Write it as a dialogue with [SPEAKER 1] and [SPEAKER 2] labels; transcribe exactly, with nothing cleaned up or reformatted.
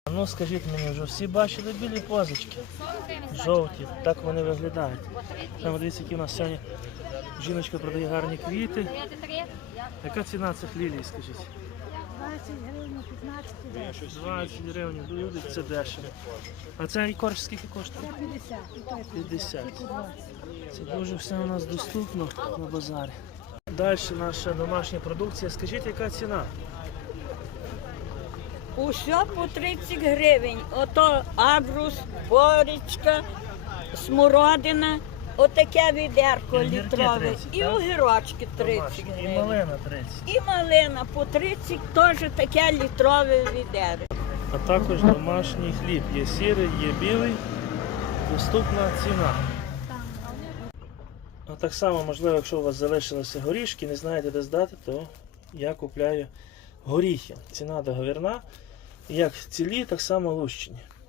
[SPEAKER 1] Ну скажіть мені, вже всі бачили білі позички? Жовті, так вони виглядають. Там дивіться, які у нас сьогодні жіночка продає гарні квіти. Яка ціна цих лілій, скажіть?
[SPEAKER 2] двадцять гривень, п'ятнадцять гривень.
[SPEAKER 1] двадцять гривень, люди, це дешево. А цей корж скільки коштує?
[SPEAKER 2] п'ятдесят. і той
[SPEAKER 1] п'ятдесят.
[SPEAKER 2] і двадцять.
[SPEAKER 1] Це дуже все у нас доступно на базарі. Далі наша домашня продукція. Скажіть, яка ціна?
[SPEAKER 3] Усе по тридцять гривень. Ото абрус, борічка, смородина, отаке відерко
[SPEAKER 1] Огірки
[SPEAKER 3] літрове.
[SPEAKER 1] тридцять,
[SPEAKER 3] І
[SPEAKER 1] так?
[SPEAKER 3] огірочки тридцять
[SPEAKER 1] Домашні. І
[SPEAKER 3] гривень.
[SPEAKER 1] малина тридцять.
[SPEAKER 3] І малина по тридцять, теж таке літрове відерко.
[SPEAKER 1] А також домашній хліб. Є сірий, є білий. Доступна ціна. А так само, можливо, якщо у вас залишилися горішки, не знаєте, де здати, то я купляю горіхи. Ціна договірна. Як цілі, так само лущені.